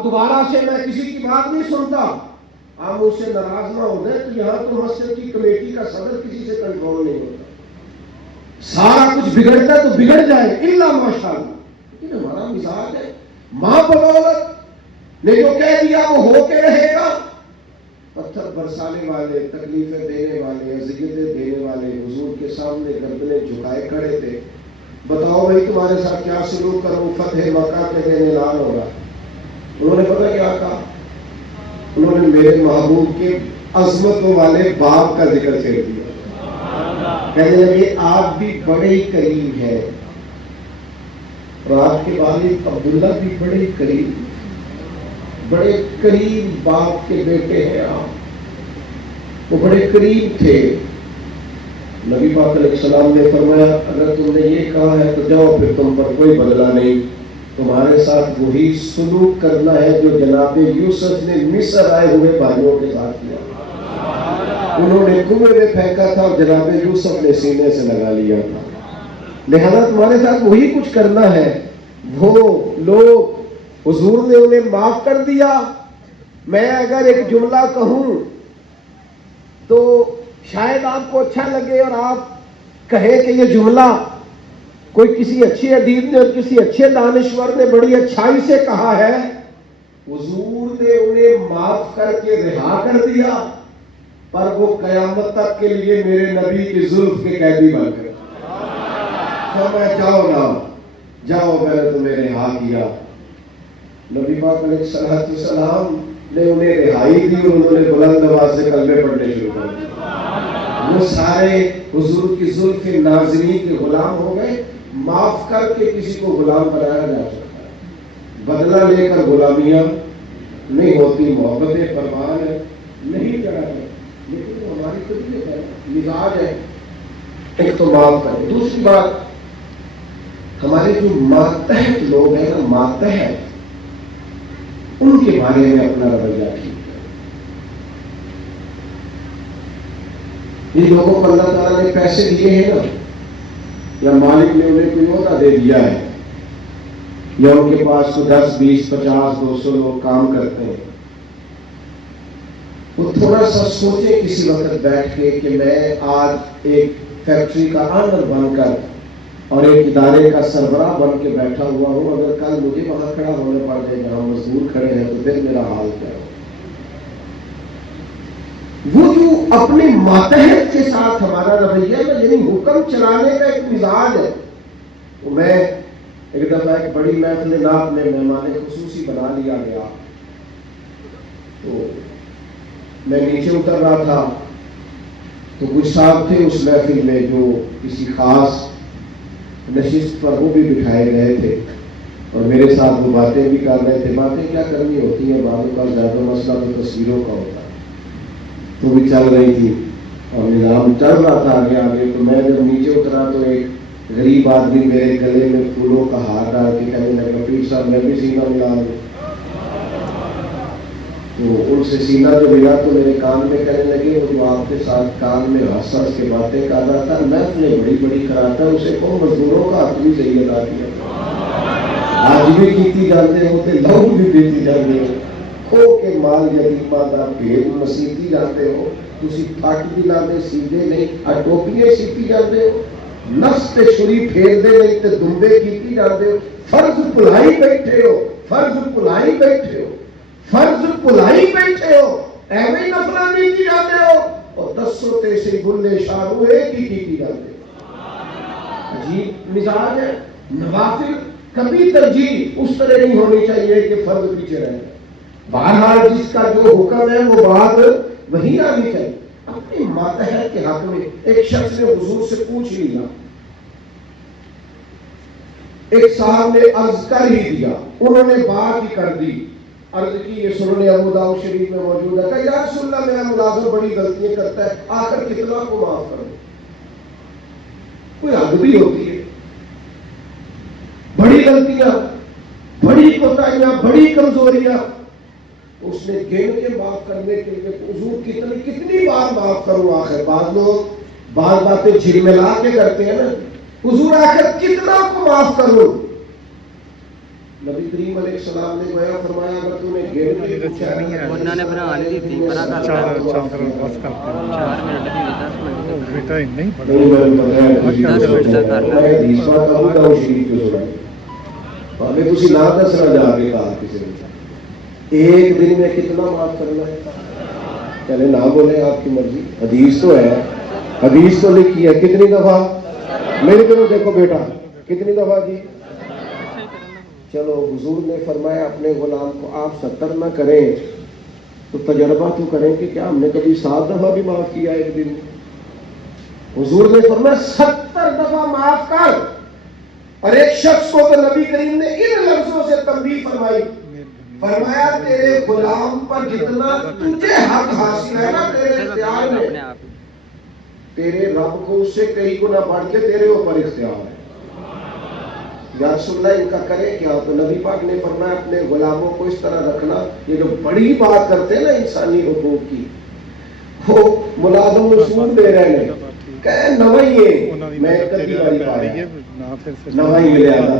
اب دوبارہ سے میں کسی کی بات نہیں سنتا، آپ مجھ سے ناراض نہ ہو گئے تو یہاں تو مسجد کی کمیٹی کا صدر کسی سے کنٹرول نہیں ہوتا، سارا کچھ بگڑتا ہے تو بگڑ جائے الا ماشاءاللہ، لیکن ہمارا مزاج ہے ماں بدولت نے جو کہہ دیا وہ ہو کے رہے گا۔ پتھر برسانے والے، تکلیفیں دینے والے، اذیتیں دینے والے حضور کے سامنے گردنیں جھکائے کھڑے تھے، بتاؤ بھائی تمہارے ساتھ کیا سلوک کروں، فتح مکہ کے دن اعلان ہوگا۔ انہوں نے پتہ کیا کہا؟ انہوں نے میرے محبوب کے عظمتوں والے باپ کا ذکر چھیڑ دیا، کہنے لگے آپ بھی بڑے ہی قریب ہیں، اور آپ کے والد عبداللہ بھی بڑے ہی قریب، بڑے قریب باپ کے بیٹے ہیں آپ، وہ بڑے قریب تھے۔ نبی پاک علیہ السلام نے فرمایا اگر تم نے یہ کہا ہے تو جاؤ، پھر تم پر کوئی بدلہ نہیں، تمہارے ساتھ وہی سلوک کرنا ہے جو جناب یوسف نے مصر آئے ہوئے بھائیوں کے ساتھ کیا۔ انہوں نے کنویں میں پھینکا تھا اور جناب یوسف نے سینے سے لگا لیا تھا، لہذا تمہارے ساتھ وہی کچھ کرنا ہے۔ وہ لوگ حضور نے انہیں معاف کر دیا۔ میں اگر ایک جملہ کہوں تو شاید آپ کو اچھا لگے اور آپ کہیں کہ یہ جملہ کوئی کسی اچھے ادیب نے اور کسی اچھے دانشور نے بڑی اچھائی سے کہا ہے۔ حضور نے انہیں معاف کر کے رہا کر دیا، پر وہ قیامت تک کے لیے میرے نبی کی زلف کے قیدی بن گئے۔ میں جاؤ نا جاؤ، میں نے تمہیں رہا کیا۔ نبی پاک علیہ السلام نے انہیں رہائی دی اور انہوں نے بلند آواز سے کلمے پڑھنے شروع کر دیے۔ وہ سارے حضور کی زلف کے ناظرین کے غلام ہو گئے۔ معاف کر کے کسی کو غلام بنایا جا سکتا ہے، بدلہ لے کر غلامیاں نہیں ہوتی، محبتیں پروان نہیں چڑھاتے، لیکن وہ ہماری طبیعت ہے، مزاج ہے۔ ایک تو معاف کریں، دوسری بات ہمارے جو ماتحت لوگ ہیں نا، ماتحت، ان کے بارے میں اپنا رویہ ٹھیک ہے۔ ان لوگوں کو اللہ تعالیٰ نے پیسے دیے ہیں نا، یا مالک نے انہیں کوئی عہدہ دے دیا ہے، یا ان کے پاس 10 20 50 200 لوگ کام کرتے ہیں، وہ تھوڑا سا سوچے کسی وقت بیٹھ کے کہ میں آج ایک فیکٹری کا آنر بن کر اور ایک ادارے کا سربراہ بن کے بیٹھا ہوا ہوں، اگر کل مجھے وہاں کھڑا ہونے پڑ جائے جہاں مزدور کھڑے ہیں تو پھر میرا حال کیا ہو۔ وہ جو اپنے ماتحت کے ساتھ ہمارا رویہ ہے، یعنی حکم چلانے کا ایک مزاج ہے۔ میں ایک دفعہ ایک بڑی محفل نعت میں مہمان خصوصی بنا لیا گیا، تو میں نیچے اتر رہا تھا تو کچھ صاحب تھے اس محفل میں جو کسی خاص نشست پر وہ بھی بٹھائے گئے تھے، اور میرے ساتھ وہ باتیں بھی کر رہے تھے۔ باتیں کیا کرنی ہوتی ہیں، بعضوں کا زیادہ مسئلہ تو تصویروں کا ہوتا ہے، تو بھی چل رہی تھی اور نظام چل رہا تھا آگے آگے۔ تو میں جب نیچے اترا تو ایک غریب آدمی میرے گلے میں پھولوں کا ہار ڈال کے کہنے لگا پیر صاحب میں بھی سینہ ملا لوں۔ تو ان سے سینہ جو ملا تو میرے کان میں کہنے لگے وہ جو آپ کے ساتھ کان میں ہنس ہنس کے باتیں کر رہا تھا، میں اپنے بڑی بڑی کراتا اسے کو مزدوروں کا حق بھی صحیح ادا کیا، آج بھی کیتی جاتے ہوتے، لوگ بھی بیتی جاتے ہو، کھو کے مال یتیمہ دا بھیڑ مسیتی جاتے ہو، تسی پھٹ بھی لاندے سیدھے نہیں، اور ٹوپیاں سیتی جاتے ہو، نفس تے چھری پھیر دے نہیں تے دمبے کیتی جاتے ہو، فرض بھلائی بیٹھے ہو، فرض بھلائی بیٹھے ہو، فرض بھلائی بیٹھے ہو، ایویں نفلا نہیں کی جاتے ہو، اور 10 تے سے گلے شارو ایک ہی کی جاتے ہو۔ عجیب مزاج ہے۔ نوافل کبھی ترجیح اس طرح نہیں ہونی چاہیے کہ فرض پیچھے رہے۔ بہرحال جس کا جو حکم ہے وہ بات وہی آنی چاہیے۔ اپنی ماتحت کے حق میں ایک شخص نے حضور سے پوچھ لیا، ایک صاحب نے عرض کر ہی دیا، انہوں نے بات ہی کر دی، عرض کی، یہ سنن ابو داؤد شریف میں موجود ہے، کہ یا رسول اللہ میرا ملازم بڑی غلطیاں کرتا ہے، آخر کتنا کو معاف کر دو؟ کوئی حد بھی ہوتی ہے، بڑی غلطیاں، بڑی کوتاہیاں، بڑی کمزوریاں، اس نے گن کے معاف کرنے کے لیے حضور کتنی بار معاف کروں؟ آخر بعض لوگ بعض باتیں جھلملا کے کرتے ہیں نا، حضور آخر کتنا کو معاف کروں؟ نبی کریم علیہ السلام نے بیان فرمایا اگر تو نے ਉਹਨਾਂ ਨੇ ਬਣਾ ਨਹੀਂ ਦਿੱਤੀ ਪਰਾਂ ਕਰ ਬਸ ਕਰਤੇ 4 ਮਿੰਟ ਦੀ 10 ਮਿੰਟ ਦੀ ਬੇਟਾ ਇੰਨਾ ਹੀ نہیں میں بتایا 10 ਮਿੰਟ ਦਾ ਕਰ ਲਾ میں حدیث پاک ابو داؤد شریف کو سنا ہمیں تسی نہ دسنا جا کے کہا کسی نے ایک دن میں کتنا معاف کرنا ہے چلے نہ بولے آپ کی مرضی حدیث تو ہے حدیث تو لکھی ہے کتنی دفعہ میری طرف دیکھو بیٹا کتنی دفعہ جی چلو حضور نے فرمایا اپنے غلام کو آپ 70 نہ کریں تو تجربہ تو کریں کہ کیا ہم نے کبھی 7 دفعہ بھی معاف کیا ایک دن حضور نے فرمایا 70 دفعہ معاف کر اور ایک شخص کو تو نبی کریم نے ان لفظوں سے تنبیہ فرمائی فرمایا تیرے غلام پر جتنا تجھے حق حاصل ہے نا تیرے اختیار میں تیرے رب کو اس سے کئی گنا بڑھ کے تیرے اوپر اختیار ہے یا رسول اللہ ان کا کرے کیا تو نبی پاک نے فرمایا اپنے غلاموں کو اس طرح رکھنا یہ جو بڑی بات کرتے ہیں نا انسانی حقوق کی وہ ملازم اصول دے رہے ہیں کہ نوائی ہے میں کبھی باری پایا نوائی ملے آدھا